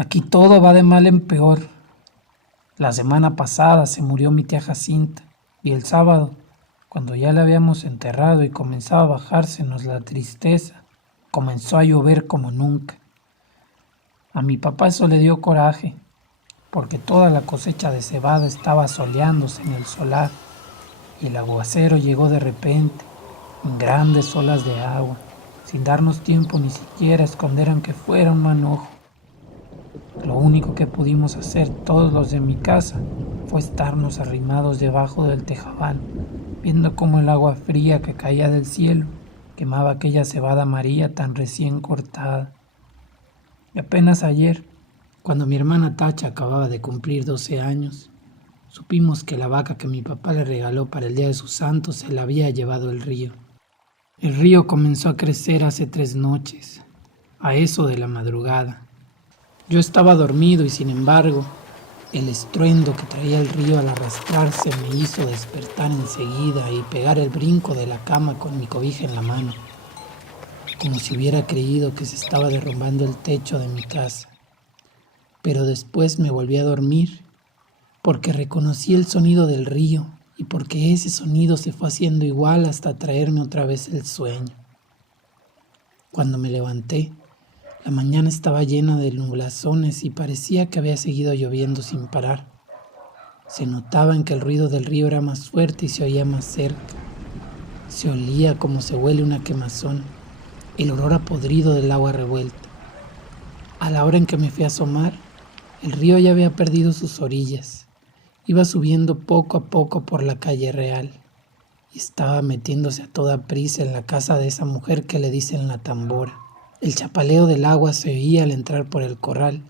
Aquí todo va de mal en peor. La semana pasada se murió mi tía Jacinta y el sábado, cuando ya la habíamos enterrado y comenzaba a bajársenos la tristeza, comenzó a llover como nunca. A mi papá eso le dio coraje, porque toda la cosecha de cebada estaba soleándose en el solar y el aguacero llegó de repente, en grandes olas de agua, sin darnos tiempo ni siquiera a esconder aunque fuera un manojo. Lo único que pudimos hacer todos los de mi casa fue estarnos arrimados debajo del tejabán, viendo cómo el agua fría que caía del cielo quemaba aquella cebada amarilla tan recién cortada. Y apenas ayer, cuando mi hermana Tacha acababa de cumplir 12 años, supimos que la vaca que mi papá le regaló para el día de su santo se la había llevado el río. El río comenzó a crecer hace 3 noches, a eso de la madrugada. Yo estaba dormido y sin embargo, el estruendo que traía el río al arrastrarse me hizo despertar enseguida y pegar el brinco de la cama con mi cobija en la mano, como si hubiera creído que se estaba derrumbando el techo de mi casa. Pero después me volví a dormir porque reconocí el sonido del río y porque ese sonido se fue haciendo igual hasta traerme otra vez el sueño. Cuando me levanté, la mañana estaba llena de nublazones y parecía que había seguido lloviendo sin parar. Se notaba en que el ruido del río era más fuerte y se oía más cerca. Se olía como se huele una quemazón, el olor a podrido del agua revuelta. A la hora en que me fui a asomar, el río ya había perdido sus orillas. Iba subiendo poco a poco por la calle real y estaba metiéndose a toda prisa en la casa de esa mujer que le dicen la tambora. El chapaleo del agua se oía al entrar por el corral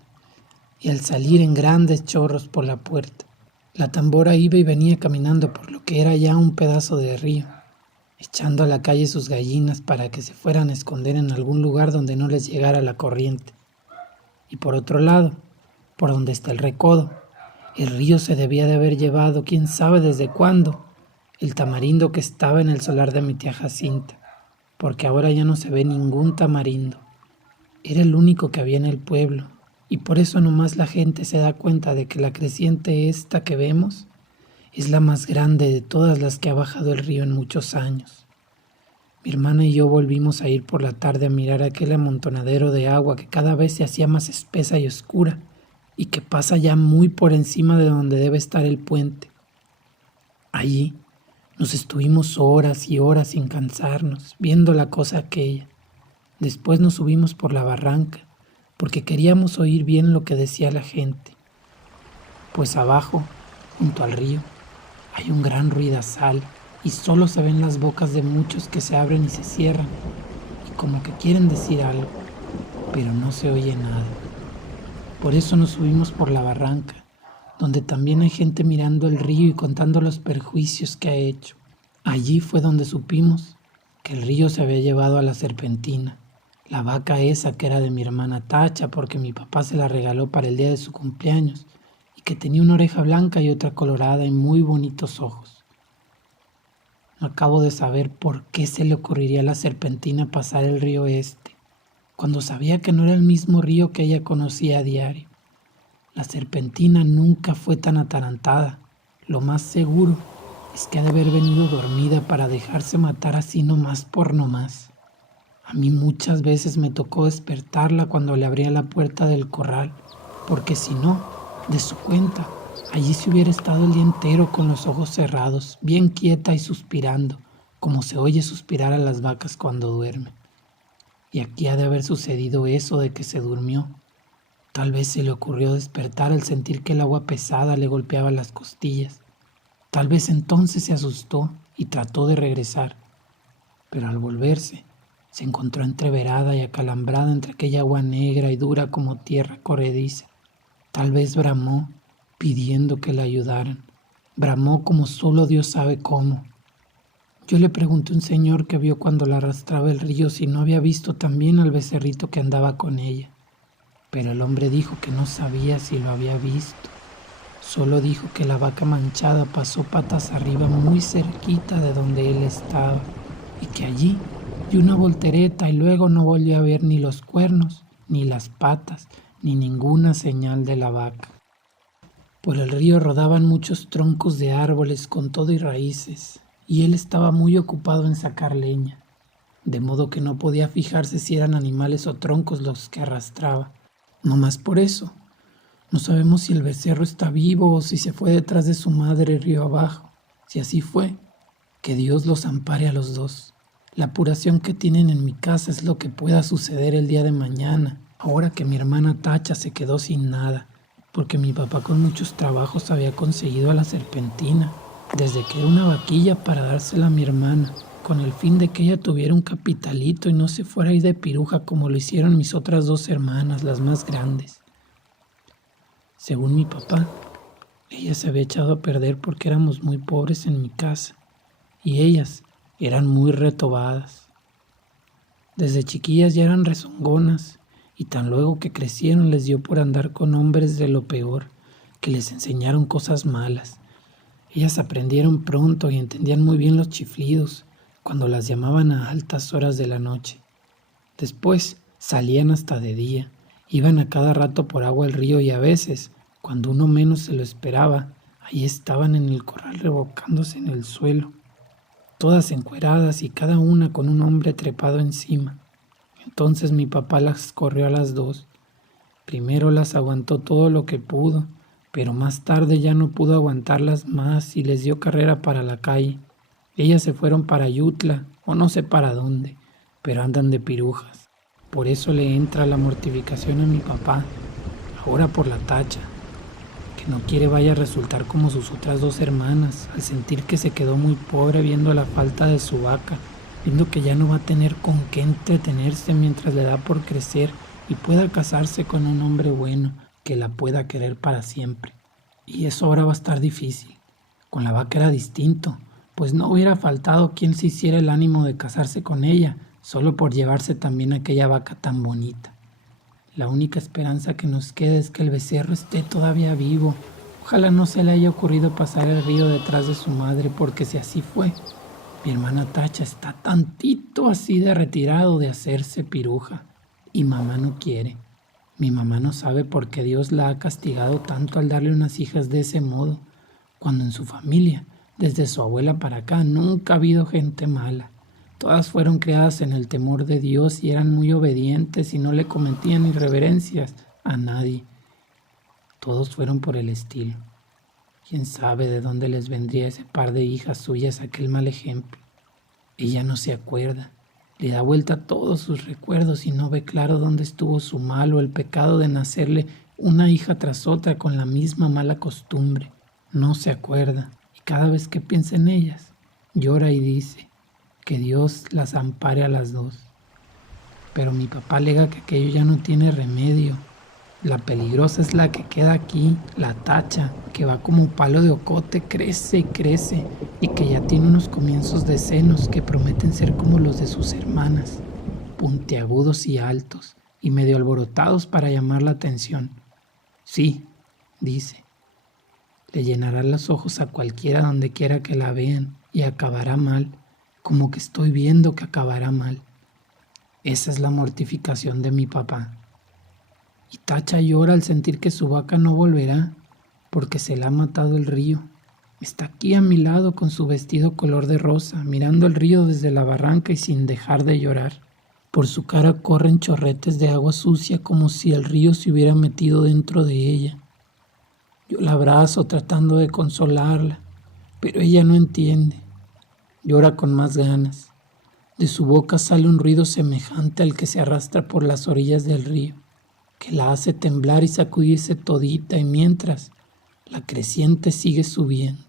y al salir en grandes chorros por la puerta. La tambora iba y venía caminando por lo que era ya un pedazo de río, echando a la calle sus gallinas para que se fueran a esconder en algún lugar donde no les llegara la corriente. Y por otro lado, por donde está el recodo, el río se debía de haber llevado, quién sabe desde cuándo, el tamarindo que estaba en el solar de mi tía Jacinta, porque ahora ya no se ve ningún tamarindo. Era el único que había en el pueblo, y por eso nomás la gente se da cuenta de que la creciente esta que vemos es la más grande de todas las que ha bajado el río en muchos años. Mi hermana y yo volvimos a ir por la tarde a mirar aquel amontonadero de agua que cada vez se hacía más espesa y oscura, y que pasa ya muy por encima de donde debe estar el puente. Allí nos estuvimos horas y horas sin cansarnos, viendo la cosa aquella. Después nos subimos por la barranca, porque queríamos oír bien lo que decía la gente. Pues abajo, junto al río, hay un gran ruidazal, y solo se ven las bocas de muchos que se abren y se cierran, y como que quieren decir algo, pero no se oye nada. Por eso nos subimos por la barranca, donde también hay gente mirando el río y contando los perjuicios que ha hecho. Allí fue donde supimos que el río se había llevado a la serpentina, la vaca esa que era de mi hermana Tacha porque mi papá se la regaló para el día de su cumpleaños y que tenía una oreja blanca y otra colorada y muy bonitos ojos. No acabo de saber por qué se le ocurriría a la serpentina pasar el río este, cuando sabía que no era el mismo río que ella conocía a diario. La serpentina nunca fue tan atarantada. Lo más seguro es que ha de haber venido dormida para dejarse matar así nomás por nomás. A mí muchas veces me tocó despertarla cuando le abría la puerta del corral, porque si no, de su cuenta, allí se hubiera estado el día entero con los ojos cerrados, bien quieta y suspirando, como se oye suspirar a las vacas cuando duermen. Y aquí ha de haber sucedido eso de que se durmió. Tal vez se le ocurrió despertar al sentir que el agua pesada le golpeaba las costillas. Tal vez entonces se asustó y trató de regresar, pero al volverse se encontró entreverada y acalambrada entre aquella agua negra y dura como tierra corrediza. Tal vez bramó pidiendo que la ayudaran. Bramó como solo Dios sabe cómo. Yo le pregunté a un señor que vio cuando la arrastraba el río si no había visto también al becerrito que andaba con ella, pero el hombre dijo que no sabía si lo había visto. Solo dijo que la vaca manchada pasó patas arriba muy cerquita de donde él estaba y que allí dio una voltereta y luego no volvió a ver ni los cuernos, ni las patas, ni ninguna señal de la vaca. Por el río rodaban muchos troncos de árboles con todo y raíces, y él estaba muy ocupado en sacar leña, de modo que no podía fijarse si eran animales o troncos los que arrastraba. No más por eso, no sabemos si el becerro está vivo o si se fue detrás de su madre río abajo. Si así fue, que Dios los ampare a los dos. La apuración que tienen en mi casa es lo que pueda suceder el día de mañana, ahora que mi hermana Tacha se quedó sin nada, porque mi papá con muchos trabajos había conseguido a la serpentina, desde que era una vaquilla para dársela a mi hermana, con el fin de que ella tuviera un capitalito y no se fuera a ir de piruja como lo hicieron mis otras dos hermanas, las más grandes. Según mi papá, ella se había echado a perder porque éramos muy pobres en mi casa, y ellas eran muy retobadas. Desde chiquillas ya eran rezongonas, y tan luego que crecieron les dio por andar con hombres de lo peor, que les enseñaron cosas malas. Ellas aprendieron pronto y entendían muy bien los chiflidos, cuando las llamaban a altas horas de la noche. Después salían hasta de día, iban a cada rato por agua al río y a veces, cuando uno menos se lo esperaba, ahí estaban en el corral revolcándose en el suelo, todas encueradas y cada una con un hombre trepado encima. Entonces mi papá las corrió a las dos. Primero las aguantó todo lo que pudo, pero más tarde ya no pudo aguantarlas más y les dio carrera para la calle. Ellas se fueron para Yutla, o no sé para dónde, pero andan de pirujas. Por eso le entra la mortificación a mi papá, ahora por la Tacha, que no quiere vaya a resultar como sus otras dos hermanas, al sentir que se quedó muy pobre viendo la falta de su vaca, viendo que ya no va a tener con qué entretenerse mientras le da por crecer y pueda casarse con un hombre bueno que la pueda querer para siempre. Y eso ahora va a estar difícil. Con la vaca era distinto, pues no hubiera faltado quien se hiciera el ánimo de casarse con ella, solo por llevarse también aquella vaca tan bonita. La única esperanza que nos queda es que el becerro esté todavía vivo. Ojalá no se le haya ocurrido pasar el río detrás de su madre, porque si así fue, mi hermana Tacha está tantito así de retirado de hacerse piruja. Y mamá no quiere. Mi mamá no sabe por qué Dios la ha castigado tanto al darle unas hijas de ese modo, cuando en su familia, desde su abuela para acá, nunca ha habido gente mala. Todas fueron criadas en el temor de Dios y eran muy obedientes y no le cometían irreverencias a nadie. Todos fueron por el estilo. ¿Quién sabe de dónde les vendría ese par de hijas suyas aquel mal ejemplo? Ella no se acuerda. Le da vuelta a todos sus recuerdos y no ve claro dónde estuvo su mal o el pecado de nacerle una hija tras otra con la misma mala costumbre. No se acuerda, y cada vez que piensa en ellas, llora y dice que Dios las ampare a las dos. Pero mi papá alega que aquello ya no tiene remedio. La peligrosa es la que queda aquí, la Tacha, que va como un palo de ocote, crece y crece, y que ya tiene unos comienzos de senos que prometen ser como los de sus hermanas, puntiagudos y altos, y medio alborotados para llamar la atención. Sí, dice, le llenará los ojos a cualquiera donde quiera que la vean, y acabará mal, como que estoy viendo que acabará mal. Esa es la mortificación de mi papá. Y Tacha llora al sentir que su vaca no volverá, porque se la ha matado el río. Está aquí a mi lado con su vestido color de rosa, mirando el río desde la barranca y sin dejar de llorar. Por su cara corren chorretes de agua sucia como si el río se hubiera metido dentro de ella. Yo la abrazo tratando de consolarla, pero ella no entiende. Llora con más ganas. De su boca sale un ruido semejante al que se arrastra por las orillas del río, que la hace temblar y sacudirse todita, y mientras la creciente sigue subiendo.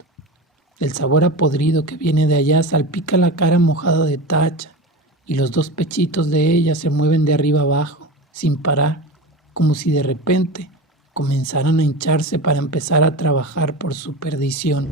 El sabor a podrido que viene de allá salpica la cara mojada de Tacha, y los dos pechitos de ella se mueven de arriba abajo, sin parar, como si de repente comenzaran a hincharse para empezar a trabajar por su perdición.